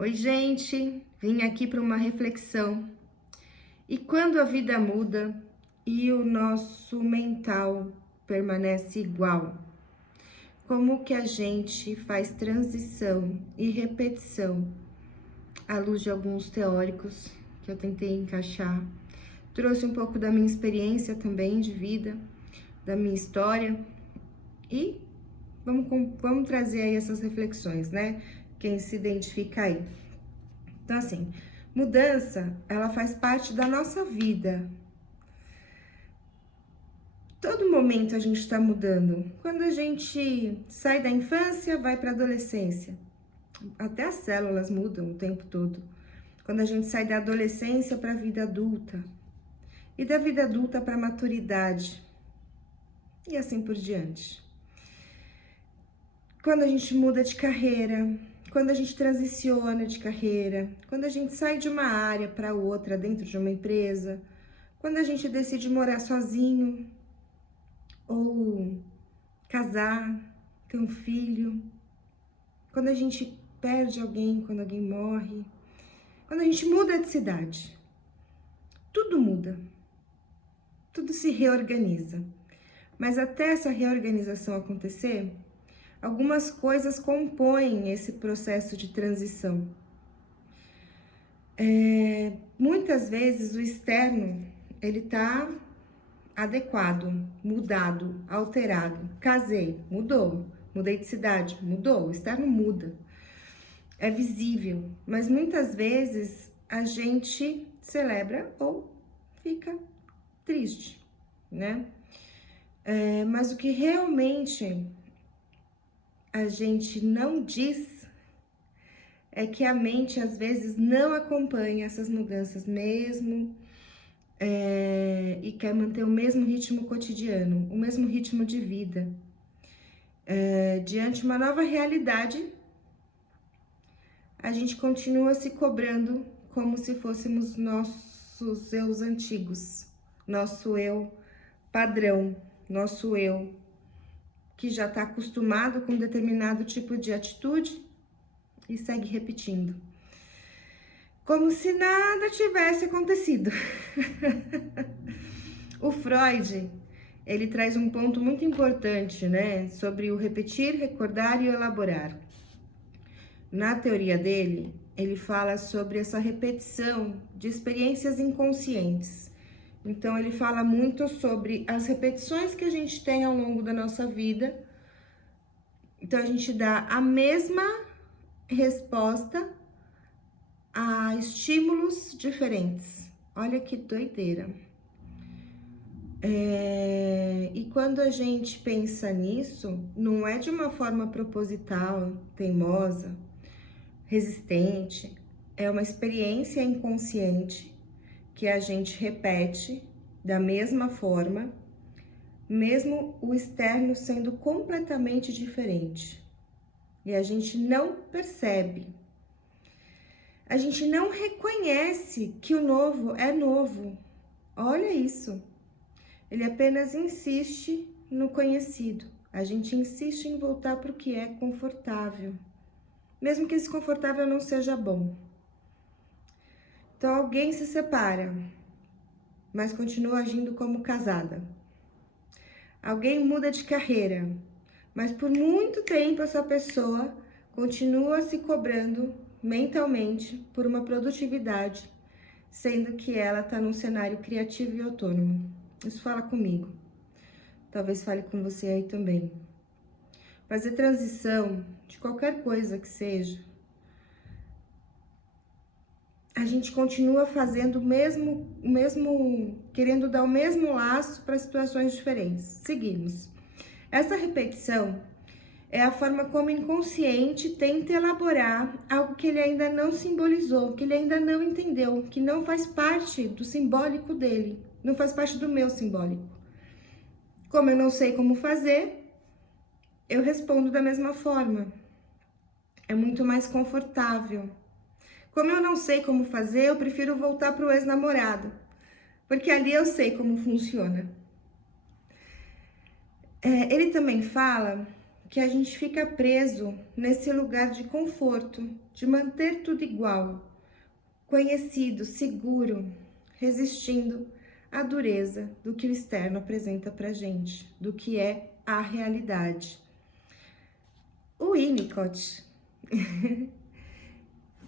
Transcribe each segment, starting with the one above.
Oi, gente, vim aqui para uma reflexão. E quando a vida muda e o nosso mental permanece igual, como que a gente faz transição e repetição à luz de alguns teóricos que eu tentei encaixar? Trouxe um pouco da minha experiência também de vida, da minha história e vamos trazer aí essas reflexões, né? Quem se identifica aí. Então, assim, mudança, ela faz parte da nossa vida. Todo momento a gente está mudando. Quando a gente sai da infância, vai para a adolescência. Até as células mudam o tempo todo. Quando a gente sai da adolescência para a vida adulta. E da vida adulta para a maturidade. E assim por diante. Quando a gente muda de carreira, quando a gente transiciona de carreira, quando a gente sai de uma área para outra dentro de uma empresa, quando a gente decide morar sozinho, ou casar, ter um filho, quando a gente perde alguém, quando alguém morre, quando a gente muda de cidade, tudo muda, tudo se reorganiza. Mas até essa reorganização acontecer, algumas coisas compõem esse processo de transição. Muitas vezes o externo, ele tá adequado, mudado, alterado. Casei, mudou. Mudei de cidade, mudou. O externo muda. É visível, mas muitas vezes a gente celebra ou fica triste, né? Mas o que realmente a gente não diz é que a mente às vezes não acompanha essas mudanças mesmo, e quer manter o mesmo ritmo cotidiano, o mesmo ritmo de vida. Diante de uma nova realidade, a gente continua se cobrando como se fôssemos nossos eus antigos, nosso eu padrão, nosso eu que já está acostumado com determinado tipo de atitude e segue repetindo. Como se nada tivesse acontecido. O Freud, ele traz um ponto muito importante, né? Sobre o repetir, recordar e elaborar. Na teoria dele, ele fala sobre essa repetição de experiências inconscientes. Então, ele fala muito sobre as repetições que a gente tem ao longo da nossa vida. Então, a gente dá a mesma resposta a estímulos diferentes. Olha que doideira. E quando a gente pensa nisso, não é de uma forma proposital, teimosa, resistente, é uma experiência inconsciente que a gente repete da mesma forma, mesmo o externo sendo completamente diferente. E a gente não percebe. A gente não reconhece que o novo é novo. Olha isso. Ele apenas insiste no conhecido. A gente insiste em voltar para o que é confortável, mesmo que esse confortável não seja bom. Então, alguém se separa, mas continua agindo como casada. Alguém muda de carreira, mas por muito tempo essa pessoa continua se cobrando mentalmente por uma produtividade, sendo que ela está num cenário criativo e autônomo. Isso fala comigo. Talvez fale com você aí também. Fazer transição de qualquer coisa que seja, a gente continua fazendo o mesmo, querendo dar o mesmo laço para situações diferentes. Seguimos. Essa repetição é a forma como o inconsciente tenta elaborar algo que ele ainda não simbolizou, que ele ainda não entendeu, que não faz parte do simbólico dele, não faz parte do meu simbólico. Como eu não sei como fazer, eu respondo da mesma forma. É muito mais confortável. Como eu não sei como fazer, eu prefiro voltar para o ex-namorado, porque ali eu sei como funciona. Ele também fala que a gente fica preso nesse lugar de conforto, de manter tudo igual, conhecido, seguro, resistindo à dureza do que o externo apresenta pra gente, do que é a realidade. O Winnicott,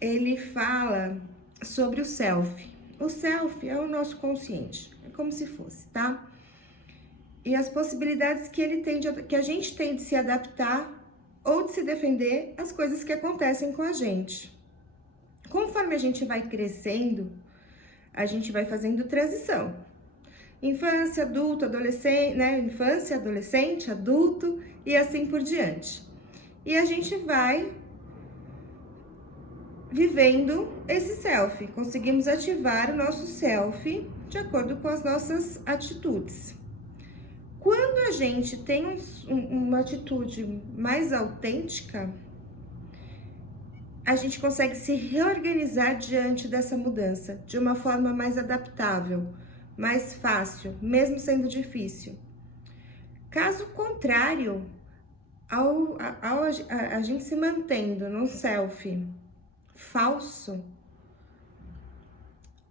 ele fala sobre o self. O self é o nosso consciente, é como se fosse, tá? E as possibilidades que ele tem, que a gente tem de se adaptar ou de se defender às coisas que acontecem com a gente. Conforme a gente vai crescendo, a gente vai fazendo transição. Infância, adulto, adolescente, né? Infância, adolescente, adulto e assim por diante. E a gente vai vivendo esse self. Conseguimos ativar o nosso self de acordo com as nossas atitudes. Quando a gente tem uma atitude mais autêntica, a gente consegue se reorganizar diante dessa mudança de uma forma mais adaptável, mais fácil, mesmo sendo difícil. Caso contrário, a gente se mantendo num self falso,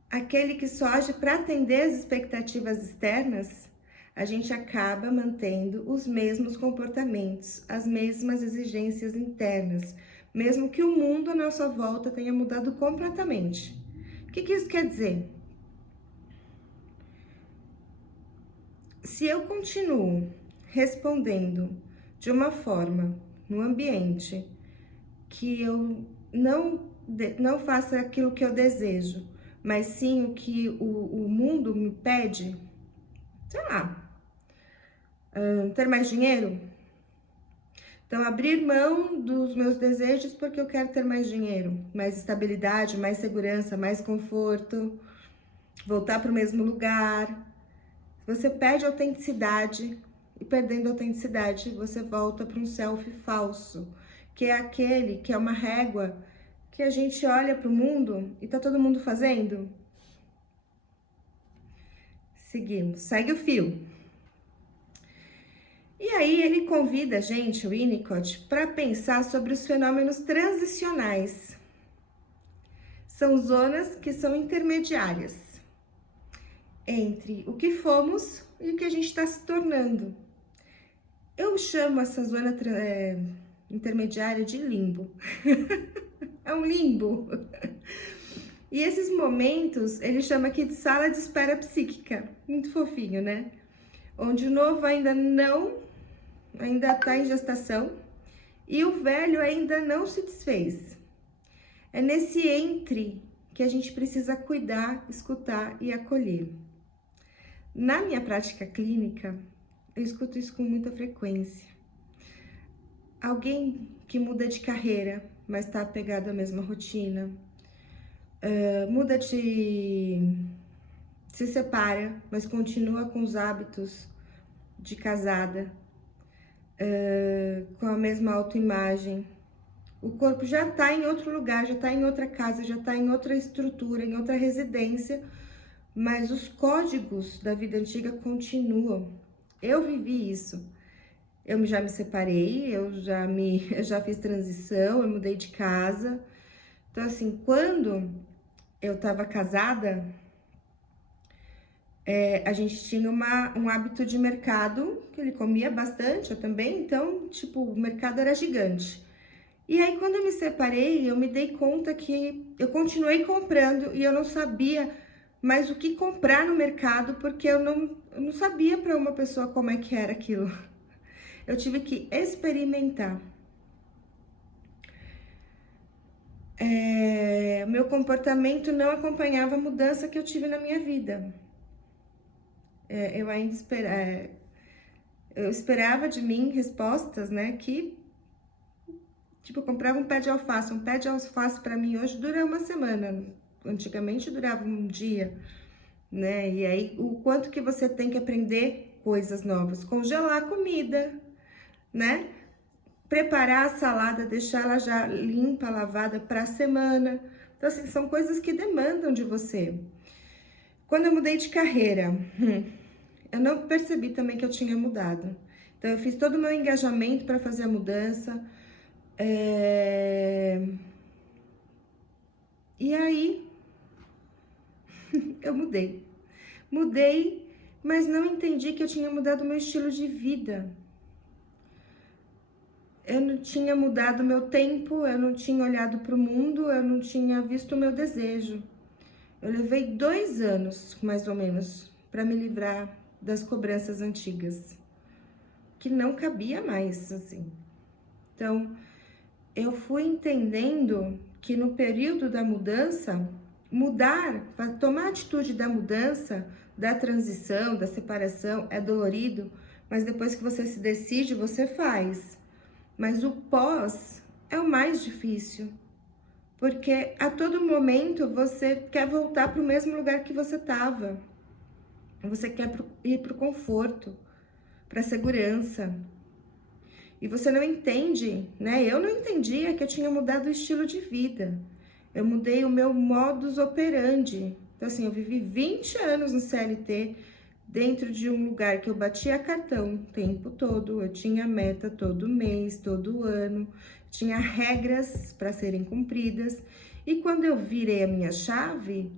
aquele que só age para atender as expectativas externas, a gente acaba mantendo os mesmos comportamentos, as mesmas exigências internas, mesmo que o mundo à nossa volta tenha mudado completamente. O que isso quer dizer? Se eu continuo respondendo de uma forma no ambiente que eu não faça aquilo que eu desejo, mas sim o que o mundo me pede, sei lá, ter mais dinheiro? Então, abrir mão dos meus desejos porque eu quero ter mais dinheiro, mais estabilidade, mais segurança, mais conforto, voltar para o mesmo lugar. Você perde autenticidade e perdendo autenticidade, você volta para um self falso, que é aquele que é uma régua que a gente olha para o mundo e tá todo mundo fazendo. Seguimos, segue o fio. E aí ele convida a gente, o Winnicott, para pensar sobre os fenômenos transicionais. São zonas que são intermediárias entre o que fomos e o que a gente está se tornando. Eu chamo essa zona intermediária de limbo. É um limbo. E esses momentos, ele chama aqui de sala de espera psíquica. Muito fofinho, né? Onde o novo ainda está em gestação e o velho ainda não se desfez. É nesse entre que a gente precisa cuidar, escutar e acolher. Na minha prática clínica, eu escuto isso com muita frequência. Alguém que muda de carreira, mas está apegado à mesma rotina, se separa, mas continua com os hábitos de casada, com a mesma autoimagem. O corpo já está em outro lugar, já está em outra casa, já está em outra estrutura, em outra residência, mas os códigos da vida antiga continuam. Eu vivi isso. Eu já me separei, eu já fiz transição, eu mudei de casa. Então, assim, quando eu estava casada, a gente tinha um hábito de mercado, que ele comia bastante, eu também, então, tipo, o mercado era gigante. E aí, quando eu me separei, eu me dei conta que eu continuei comprando e eu não sabia mais o que comprar no mercado, porque eu não sabia para uma pessoa como é que era aquilo. Eu tive que experimentar. Meu comportamento não acompanhava a mudança que eu tive na minha vida. Eu ainda eu esperava de mim respostas, né, que, tipo, eu comprava um pé de alface para mim hoje dura uma semana, antigamente durava um dia, né, e aí o quanto que você tem que aprender coisas novas, congelar a comida, né, preparar a salada, deixar ela já limpa, lavada para a semana. Então, assim, são coisas que demandam de você. Quando eu mudei de carreira, eu não percebi também que eu tinha mudado. Então, eu fiz todo o meu engajamento para fazer a mudança. E aí, eu mudei. Mudei, mas não entendi que eu tinha mudado o meu estilo de vida. Eu não tinha mudado o meu tempo, eu não tinha olhado para o mundo, eu não tinha visto o meu desejo. Eu levei 2 anos, mais ou menos, para me livrar das cobranças antigas, que não cabia mais, assim. Então, eu fui entendendo que no período da mudança, tomar a atitude da mudança, da transição, da separação, é dolorido, mas depois que você se decide, você faz. Mas o pós é o mais difícil, porque a todo momento você quer voltar para o mesmo lugar que você estava. Você quer ir para o conforto, para a segurança. E você não entende, né? Eu não entendia que eu tinha mudado o estilo de vida. Eu mudei o meu modus operandi. Então, assim, eu vivi 20 anos no CLT, dentro de um lugar que eu batia cartão o tempo todo, eu tinha meta todo mês, todo ano, tinha regras para serem cumpridas. E quando eu virei a minha chave,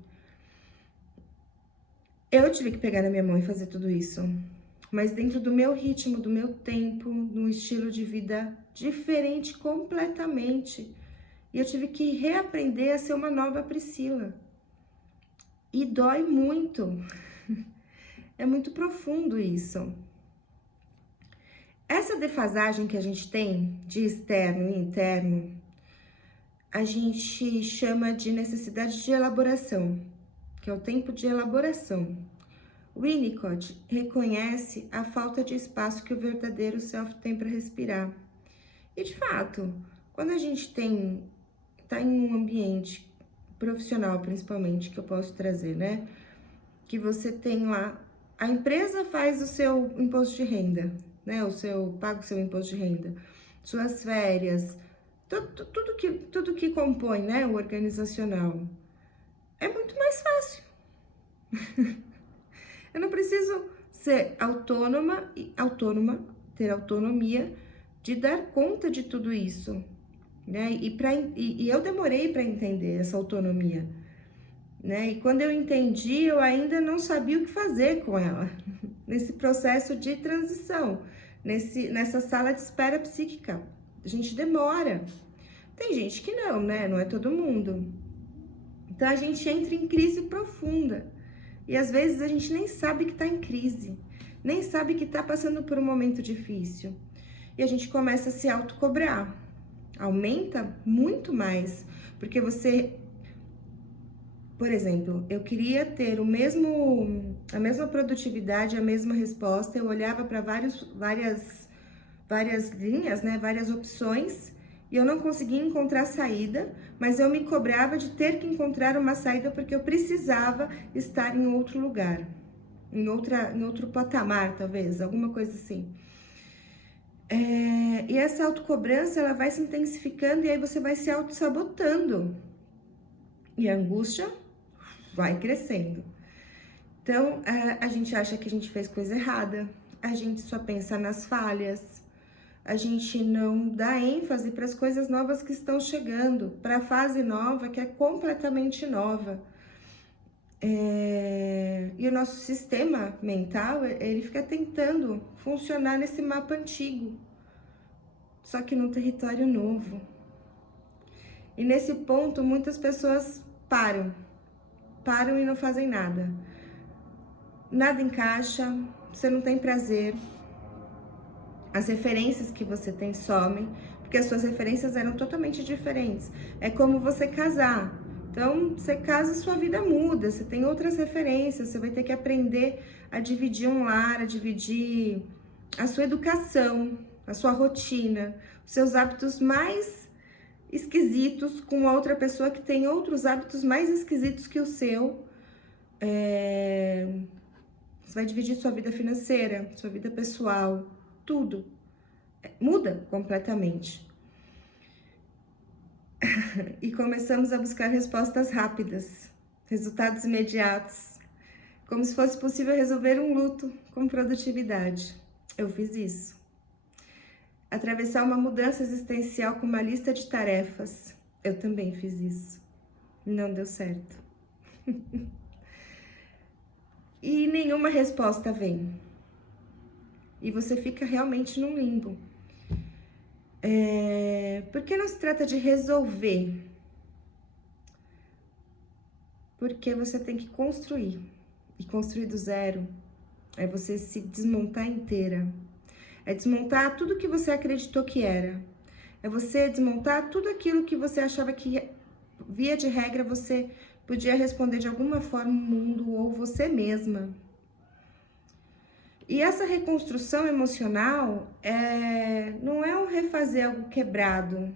eu tive que pegar na minha mão e fazer tudo isso. Mas dentro do meu ritmo, do meu tempo, num estilo de vida diferente completamente. E eu tive que reaprender a ser uma nova Priscila. E dói muito. É muito profundo isso. Essa defasagem que a gente tem de externo e interno, a gente chama de necessidade de elaboração, que é o tempo de elaboração. Winnicott reconhece a falta de espaço que o verdadeiro self tem para respirar. E de fato, quando a gente tá em um ambiente profissional, principalmente, que eu posso trazer, né? Que você tem lá, a empresa faz o seu imposto de renda, né? Paga o seu imposto de renda, suas férias, tudo que compõe, né? O organizacional. É muito mais fácil. Eu não preciso ser autônoma, ter autonomia de dar conta de tudo isso, né? E eu demorei para entender essa autonomia, né? E quando eu entendi, eu ainda não sabia o que fazer com ela, nesse processo de transição, nessa sala de espera psíquica. A gente demora. Tem gente que não, né? Não é todo mundo. Então a gente entra em crise profunda. E às vezes a gente nem sabe que está em crise, nem sabe que está passando por um momento difícil. E a gente começa a se autocobrar. Aumenta muito mais, porque você, por exemplo, eu queria ter a mesma produtividade, a mesma resposta, eu olhava para várias linhas, né, várias opções, e eu não conseguia encontrar saída, mas eu me cobrava de ter que encontrar uma saída porque eu precisava estar em outro lugar, em outro patamar, talvez, alguma coisa assim. E essa autocobrança, ela vai se intensificando e aí você vai se auto-sabotando. E a angústia vai crescendo. Então, a gente acha que a gente fez coisa errada, a gente só pensa nas falhas, a gente não dá ênfase para as coisas novas que estão chegando, para a fase nova que é completamente nova. E o nosso sistema mental, ele fica tentando funcionar nesse mapa antigo, só que num território novo. E nesse ponto, muitas pessoas param e não fazem nada. Nada encaixa, você não tem prazer. As referências que você tem somem, porque as suas referências eram totalmente diferentes. É como você casar. Então, você casa, sua vida muda, você tem outras referências, você vai ter que aprender a dividir um lar, a dividir a sua educação, a sua rotina, os seus hábitos mais esquisitos com outra pessoa que tem outros hábitos mais esquisitos que o seu. Você vai dividir sua vida financeira, sua vida pessoal, tudo. Muda completamente. E começamos a buscar respostas rápidas, resultados imediatos, como se fosse possível resolver um luto com produtividade. Eu fiz isso. atravessar uma mudança existencial com uma lista de tarefas. Eu também fiz isso. Não deu certo. E nenhuma resposta vem. E você fica realmente num limbo. Porque não se trata de resolver. Porque você tem que construir. E construir do zero é você se desmontar inteira. É desmontar tudo que você acreditou que era. É você desmontar tudo aquilo que você achava que, via de regra, você podia responder de alguma forma o mundo ou você mesma. E essa reconstrução emocional não é um refazer algo quebrado.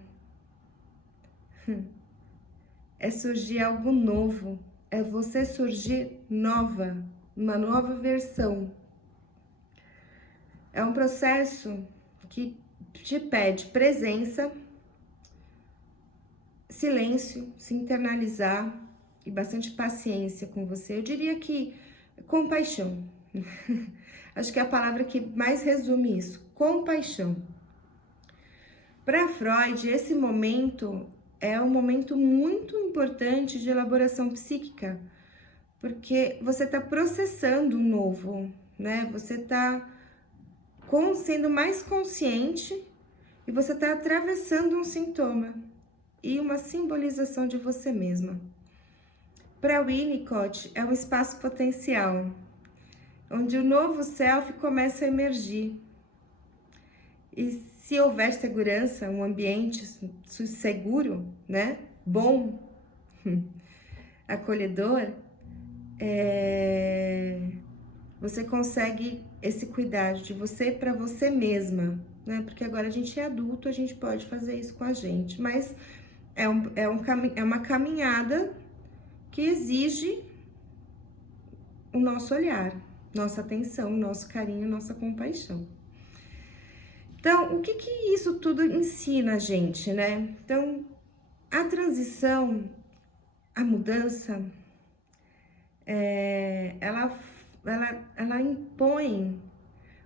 É surgir algo novo. É você surgir nova, uma nova versão. É um processo que te pede presença, silêncio, se internalizar e bastante paciência com você. Eu diria que compaixão. Acho que é a palavra que mais resume isso, compaixão. Para Freud, esse momento é um momento muito importante de elaboração psíquica, porque você está processando o novo, né? Você está sendo mais consciente e você está atravessando um sintoma e uma simbolização de você mesma. Para Winnicott, é um espaço potencial, onde o novo self começa a emergir. E se houver segurança, um ambiente seguro, né? Bom, acolhedor, você consegue esse cuidado de você para você mesma, né? Porque agora a gente é adulto, a gente pode fazer isso com a gente, mas é uma caminhada que exige o nosso olhar, nossa atenção, nosso carinho, nossa compaixão. Então, o que isso tudo ensina a gente, né? Então, a transição, a mudança, ela impõe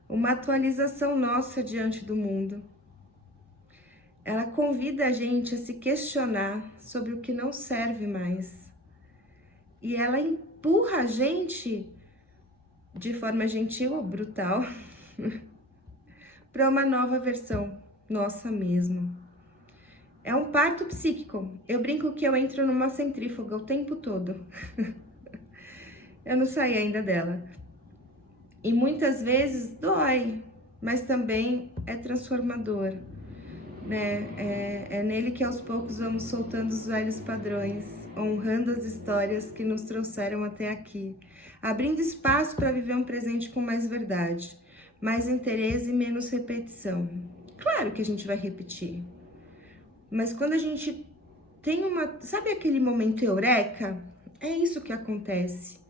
uma atualização nossa diante do mundo. Ela convida a gente a se questionar sobre o que não serve mais. E ela empurra a gente, de forma gentil ou brutal, para uma nova versão nossa mesma. É um parto psíquico. Eu brinco que eu entro numa centrífuga o tempo todo. Eu não saí ainda dela. E muitas vezes dói, mas também é transformador, né? É nele que aos poucos vamos soltando os velhos padrões, honrando as histórias que nos trouxeram até aqui, abrindo espaço para viver um presente com mais verdade, mais interesse e menos repetição. Claro que a gente vai repetir, mas quando a gente tem sabe aquele momento eureka? É isso que acontece.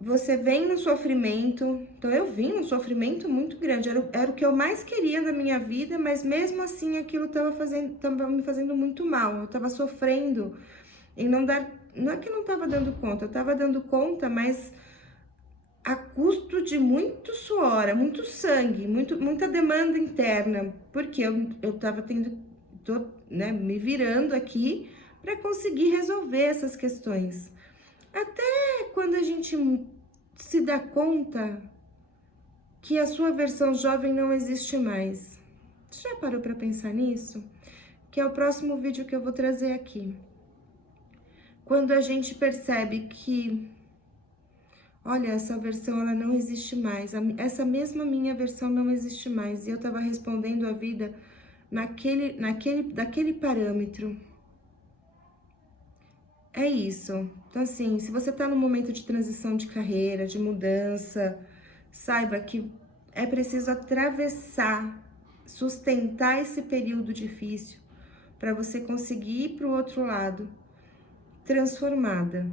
Você vem no sofrimento, então eu vim num sofrimento muito grande, era o que eu mais queria na minha vida, mas mesmo assim aquilo tava me fazendo muito mal, eu tava sofrendo em não é que eu não tava dando conta, eu tava dando conta, mas a custo de muito suor, muito sangue, muita demanda interna, porque eu tava me virando aqui para conseguir resolver essas questões. Até quando a gente se dá conta que a sua versão jovem não existe mais. Você já parou para pensar nisso? Que é o próximo vídeo que eu vou trazer aqui. Quando a gente percebe que, olha, essa versão ela não existe mais, essa mesma minha versão não existe mais, e eu estava respondendo a vida daquele parâmetro. É isso. Então, assim, se você tá num momento de transição de carreira, de mudança, saiba que é preciso atravessar, sustentar esse período difícil para você conseguir ir para o outro lado transformada.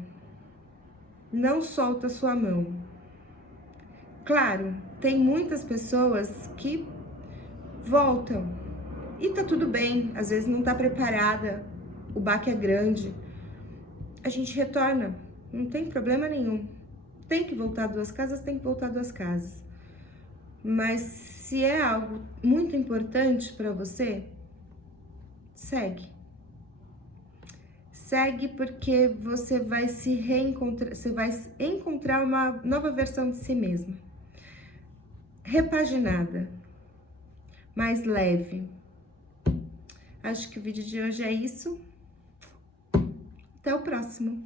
Não solta a sua mão. Claro, tem muitas pessoas que voltam e tá tudo bem, às vezes não tá preparada, o baque é grande. A gente retorna, não tem problema nenhum. Tem que voltar 2 casas, tem que voltar 2 casas. Mas se é algo muito importante para você, segue. Segue porque você vai se reencontrar, você vai encontrar uma nova versão de si mesma. Repaginada, mais leve. Acho que o vídeo de hoje é isso. Até o próximo.